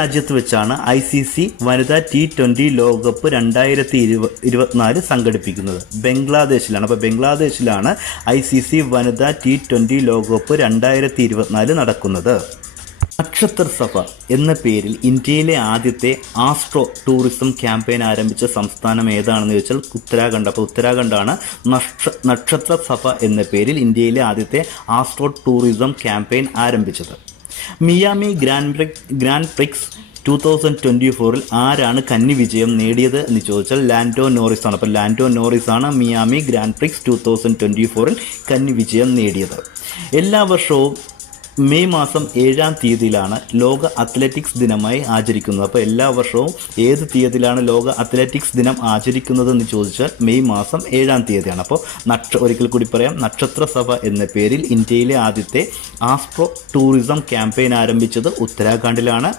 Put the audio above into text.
രാജ്യത്ത് വെച്ചാണ് ICC വനിതാ T20 ലോകകപ്പ് 2024 സംഘടിപ്പിക്കുന്നത്? ബംഗ്ലാദേശിലാണ്. അപ്പോൾ ബംഗ്ലാദേശിലാണ് ICC വനിതാ T20 ലോകകപ്പ് 2024 നടക്കുന്നത്. നക്ഷത്ര സഭ എന്ന പേരിൽ ഇന്ത്യയിലെ ആദ്യത്തെ ആസ്ട്രോ ടൂറിസം ക്യാമ്പയിൻ ആരംഭിച്ച സംസ്ഥാനം ഏതാണെന്ന് ചോദിച്ചാൽ ഉത്തരാഖണ്ഡ്. അപ്പോൾ ഉത്തരാഖണ്ഡാണ് നക്ഷത്ര സഭ എന്ന പേരിൽ ഇന്ത്യയിലെ ആദ്യത്തെ ആസ്ട്രോ ടൂറിസം ക്യാമ്പയിൻ ആരംഭിച്ചത്. മിയാമി ഗ്രാൻഡ് പ്രിക്സ് 2024 ആരാണ് കന്നി വിജയം നേടിയത് എന്ന് ചോദിച്ചാൽ ലാൻഡോ നോറിസ് ആണ്. അപ്പോൾ ലാൻഡോ നോറിസ് ആണ് മിയാമി ഗ്രാൻഡ് പ്രിക്സ് 2024 കന്നി വിജയം നേടിയത്. എല്ലാ വർഷവും മെയ് മാസം 7-ാം തീയതിയിലാണ് ലോക അത്ലറ്റിക്സ് ദിനമായി ആചരിക്കുന്നത്. അപ്പോൾ എല്ലാ വർഷവും ഏത് തീയതിയിലാണ് ലോക അത്ലറ്റിക്സ് ദിനം ആചരിക്കുന്നതെന്ന് ചോദിച്ചാൽ മെയ് മാസം 7-ാം തീയതിയാണ്. അപ്പോൾ ഒരിക്കൽ കൂടി പറയാം, നക്ഷത്ര സഭ എന്ന പേരിൽ ഇന്ത്യയിലെ ആദ്യത്തെ ആസ്ട്രോ ടൂറിസം ക്യാമ്പയിൻ ആരംഭിച്ചത് ഉത്തരാഖണ്ഡിലാണ്.